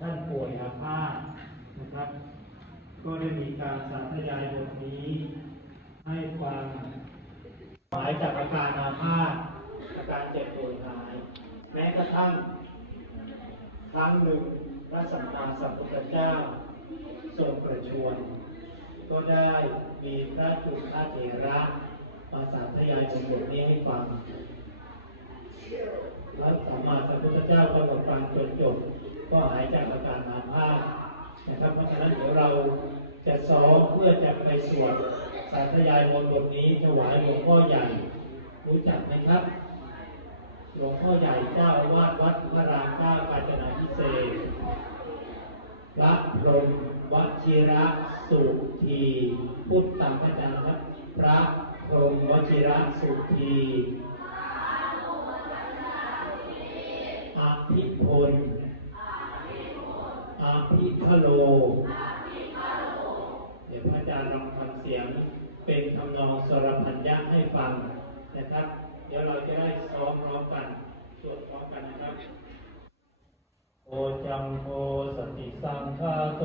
ท่านป่วยอาภาษนะครับ ก็ได้มีการสาธยายบทนี้ ให้ฟังหมายจากอาการอาภาษอาการเจ็บป่วยหาย แม้กระทั่ง ครั้งหนึ่งพระสัมมาสัมพุทธเจ้าทรงประชวรก็ได้มีพระจุฑาเถระมาสาธยายบทบทนี้ให้ฟังพระสัมมาสัมพุทธเจ้าก็บทฟังจนจบ ก็หายจากอาการอาภาษนะครับ เพราะฉะนั้นเดี๋ยวเราจะซ้อมเพื่อจะไปสวดสาธยายบทบทนี้ถวายหลวงพ่อใหญ่ รู้จักไหมครับ หลวงพ่อใหญ่เจ้าวาดวัดพระรามเก้ากาญจนาพิเศษพระพรหมวชิระสุธีพูดตามพระอาจารย์นะครับ พระพรหมวชิระสุธีอภิพล อภิพโลเดี๋ยวพระอาจารย์ลองทำเสียงเป็นทำนองสรพัญญะให้ฟังนะครับ เดี๋ยวเราจะได้ซ้อมร้องกันสวดพร้อมกันนะครับโอจังโฆสติสังฆาโต